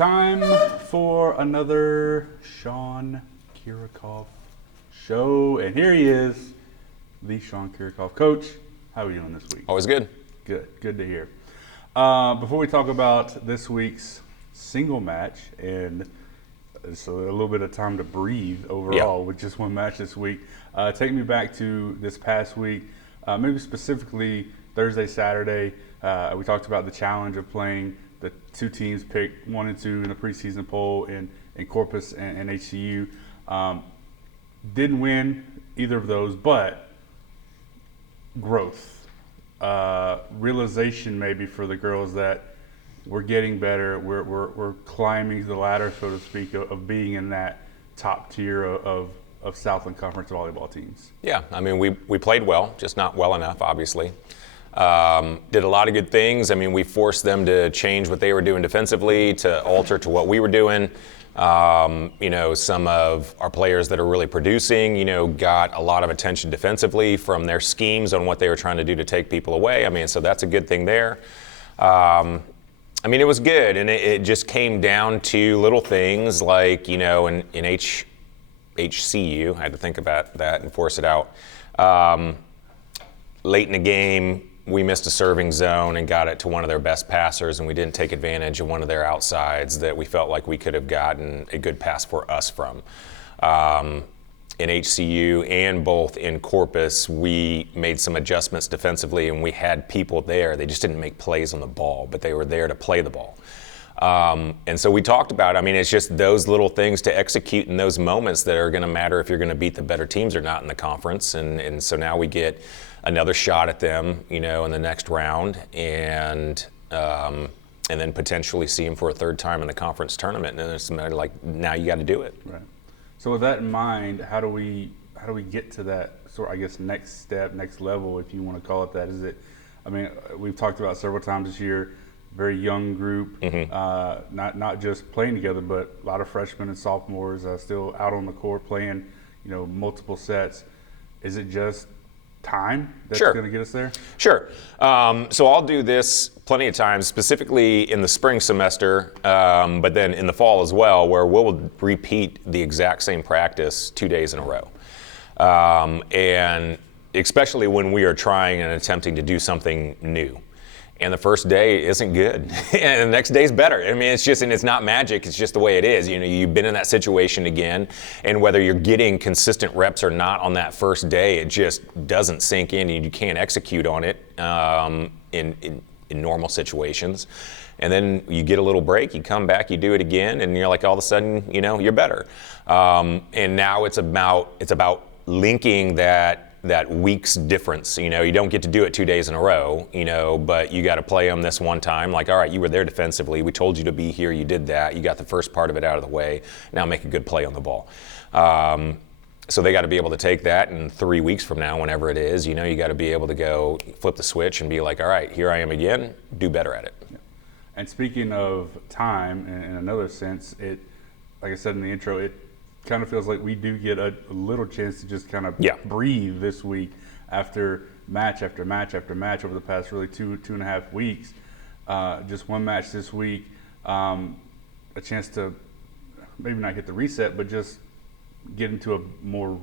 Time for another Sean Kiracofe show, and here he is, the Sean Kiracofe. Coach, how are we doing this week? Always good. Good to hear. Before we talk about this week's single match, and so a little bit of time to breathe overall with just one match this week, take me back to this past week, maybe specifically Thursday, Saturday. We talked about the challenge of playing the two teams picked 1 and 2 in the preseason poll in Corpus and HCU. Didn't win either of those, but growth, realization maybe for the girls that we're getting better. We're climbing the ladder, so to speak, of being in that top tier of Southland Conference volleyball teams. Yeah, I mean, we played well, just not well enough, obviously. Did a lot of good things. I mean, we forced them to change what they were doing defensively to alter to what we were doing. Some of our players that are really producing, got a lot of attention defensively from their schemes on what they were trying to do to take people away. I mean, so that's a good thing there. It was good, and it just came down to little things like, in HCU, I had to think about that and force it out. Late in the game, we missed a serving zone and got it to one of their best passers, and we didn't take advantage of one of their outsides that we felt like we could have gotten a good pass for us from. In HCU and both in Corpus, we made some adjustments defensively, and we had people there. They just didn't make plays on the ball, but they were there to play the ball. And so we talked about, it's just those little things to execute in those moments that are going to matter if you're going to beat the better teams or not in the conference. And so now we get another shot at them, in the next round, and then potentially see them for a third time in the conference tournament. And it's like, now you got to do it. Right. So with that in mind, how do we get to that sort of, next step, next level, if you want to call it that? Is it? We've talked about several times this year. Very young group, not just playing together, but a lot of freshmen and sophomores still out on the court playing, multiple sets. Is it just time that's going to get us there? Sure. So I'll do this plenty of times, specifically in the spring semester, but then in the fall as well, where we'll repeat the exact same practice 2 days in a row. And especially when we are trying and attempting to do something new. And the first day isn't good, and the next day's better. It's just, and it's not magic, it's just the way it is. You've been in that situation again, and whether you're getting consistent reps or not on that first day, it just doesn't sink in, and you can't execute on it in normal situations. And then you get a little break, you come back, you do it again, and you're like, all of a sudden, you're better. And now it's about linking that week's difference. You don't get to do it 2 days in a row, but you got to play them this one time. Like, all right, you were there defensively. We told you to be here. You did that. You got the first part of it out of the way. Now make a good play on the ball. So they got to be able to take that, and 3 weeks from now, whenever it is, you got to be able to go flip the switch and be like, all right, here I am again. Do better at it. Yeah. And speaking of time, in another sense, like I said in the intro, it kind of feels like we do get a little chance to just kind of breathe this week after match after match after match over the past really two and a half weeks. Just one match this week, a chance to maybe not hit the reset, but just get into a more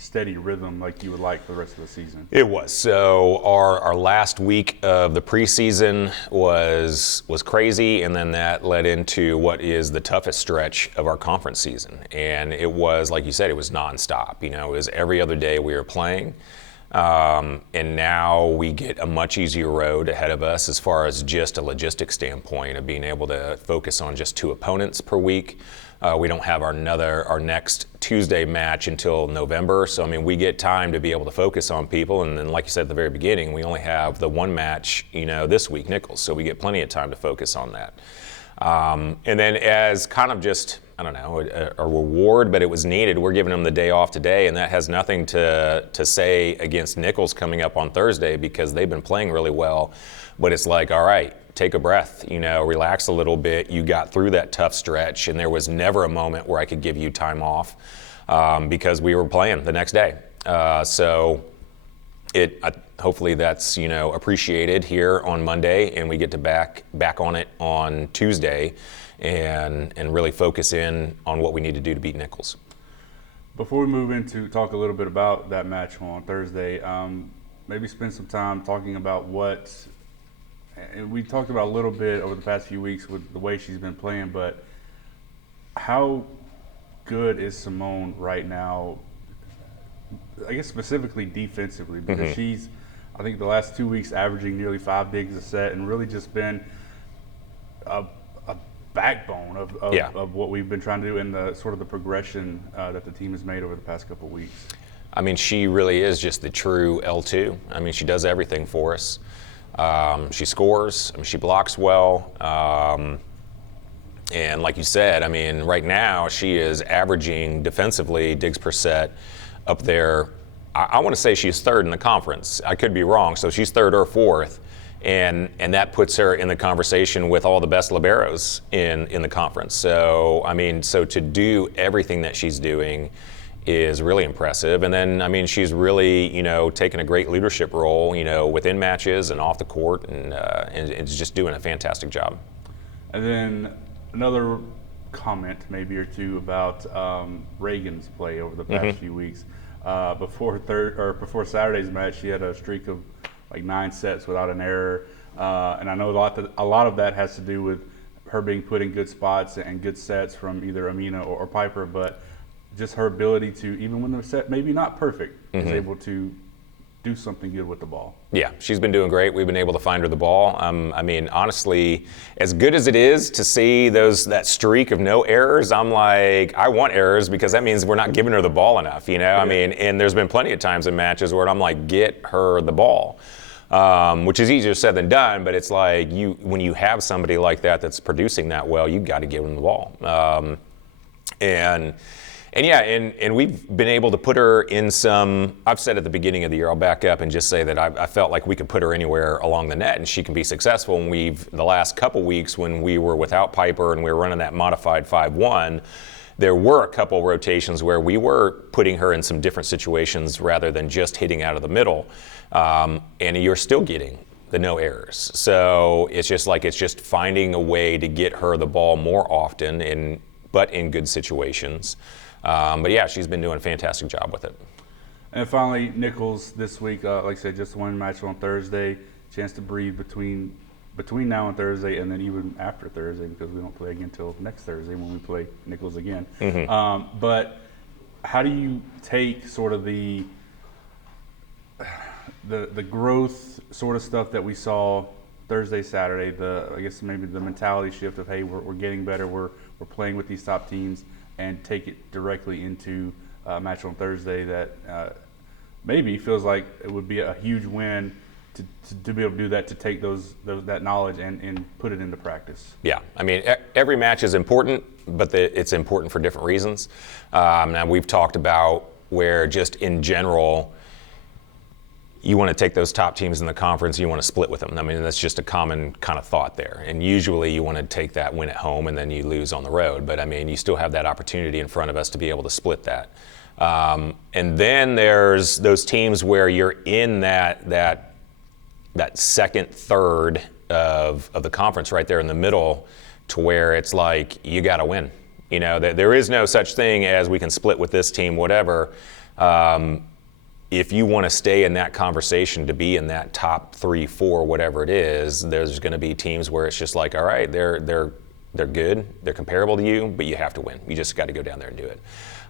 steady rhythm like you would like for the rest of the season. It was. So our last week of the preseason was crazy, and then that led into what is the toughest stretch of our conference season. And it was, like you said, it was nonstop. It was every other day we were playing. And now we get a much easier road ahead of us as far as just a logistics standpoint of being able to focus on just 2 opponents per week. We don't have our next Tuesday match until November, so we get time to be able to focus on people. And then, like you said at the very beginning, we only have the one match, this week, Nichols, so we get plenty of time to focus on that. And then, as kind of just, a reward, but it was needed, we're giving them the day off today, and that has nothing to say against Nichols coming up on Thursday, because they've been playing really well. But it's like, all right, take a breath, relax a little bit. You got through that tough stretch, and there was never a moment where I could give you time off because we were playing the next day. So hopefully that's appreciated here on Monday, and we get to back on it on Tuesday, and really focus in on what we need to do to beat Nichols. Before we move into talk a little bit about that match on Thursday, maybe spend some time talking about and we talked about a little bit over the past few weeks with the way she's been playing, but how good is Simone right now, I guess specifically defensively, because she's, I think the last 2 weeks averaging nearly 5 digs a set and really just been a backbone of what we've been trying to do in the sort of the progression that the team has made over the past couple of weeks. I mean, she really is just the true L2. I mean, she does everything for us. She scores, I mean, she blocks well. And like you said, I mean, right now she is averaging defensively digs per set up there. I want to say she's third in the conference. I could be wrong. So she's third or fourth. And that puts her in the conversation with all the best liberos in the conference. So, I mean, so to do everything that she's doing is really impressive. And then, I mean, she's really, taken a great leadership role, within matches and off the court, and is just doing a fantastic job. And then another comment, maybe or two, about Reagan's play over the past few weeks. Before Saturday's match, she had a streak of like 9 sets without an error, and I know a lot of that has to do with her being put in good spots and good sets from either Amina or Piper, but just her ability to, even when the set maybe not perfect, is able to do something good with the ball. Yeah, she's been doing great. We've been able to find her the ball. I mean, honestly, as good as it is to see that streak of no errors, I'm like, I want errors because that means we're not giving her the ball enough, Yeah. I mean, and there's been plenty of times in matches where I'm like, get her the ball, which is easier said than done, but it's like when you have somebody like that that's producing that well, you got to give them the ball. And we've been able to put her in some, I've said at the beginning of the year, I'll back up and just say that I felt like we could put her anywhere along the net and she can be successful. And the last couple weeks when we were without Piper and we were running that modified 5-1, there were a couple rotations where we were putting her in some different situations rather than just hitting out of the middle. And you're still getting the no errors. So it's just finding a way to get her the ball more often, but in good situations. But yeah, she's been doing a fantastic job with it. And finally, Nichols this week, like I said, just one match on Thursday. Chance to breathe between now and Thursday, and then even after Thursday, because we don't play again until next Thursday when we play Nichols again. But how do you take sort of the growth sort of stuff that we saw Thursday, Saturday? I guess maybe the mentality shift of, hey, we're getting better, we're playing with these top teams, and take it directly into a match on Thursday that maybe feels like it would be a huge win to be able to do that, to take that knowledge and put it into practice. Yeah, I mean, every match is important, but it's important for different reasons. Now, we've talked about where just in general, you want to take those top teams in the conference, you want to split with them. I mean, that's just a common kind of thought there. And usually you want to take that win at home and then you lose on the road. But I mean, you still have that opportunity in front of us to be able to split that. And then there's those teams where you're in that second, third of the conference right there in the middle, to where it's like, you got to win. There is no such thing as we can split with this team, whatever. If you want to stay in that conversation, to be in that top 3, 4, whatever it is, there's going to be teams where it's just like, all right, they're good, they're comparable to you, but you have to win. You just got to go down there and do it.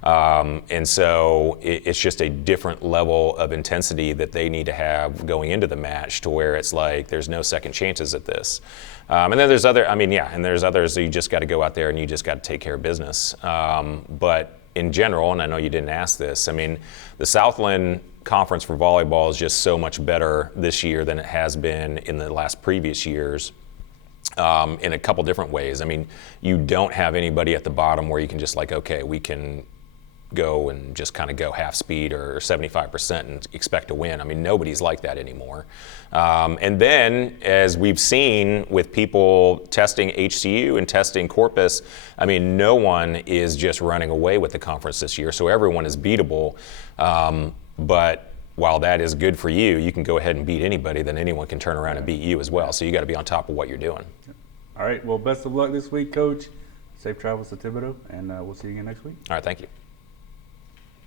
And so it's just a different level of intensity that they need to have going into the match, to where it's like there's no second chances at this. And then there's there's others that you just got to go out there and you just got to take care of business. But in general, and I know you didn't ask this, I mean, the Southland Conference for volleyball is just so much better this year than it has been in the last previous years, in a couple different ways. I mean, you don't have anybody at the bottom where you can just like, okay, we can go and just kind of go half speed or 75% and expect to win. I mean, nobody's like that anymore. And then, as we've seen with people testing HCU and testing Corpus, I mean, no one is just running away with the conference this year, so everyone is beatable. But while that is good for you, you can go ahead and beat anybody, then anyone can turn around and beat you as well. So you got to be on top of what you're doing. All right. Well, best of luck this week, Coach. Safe travels to Thibodeau, and we'll see you again next week. All right. Thank you.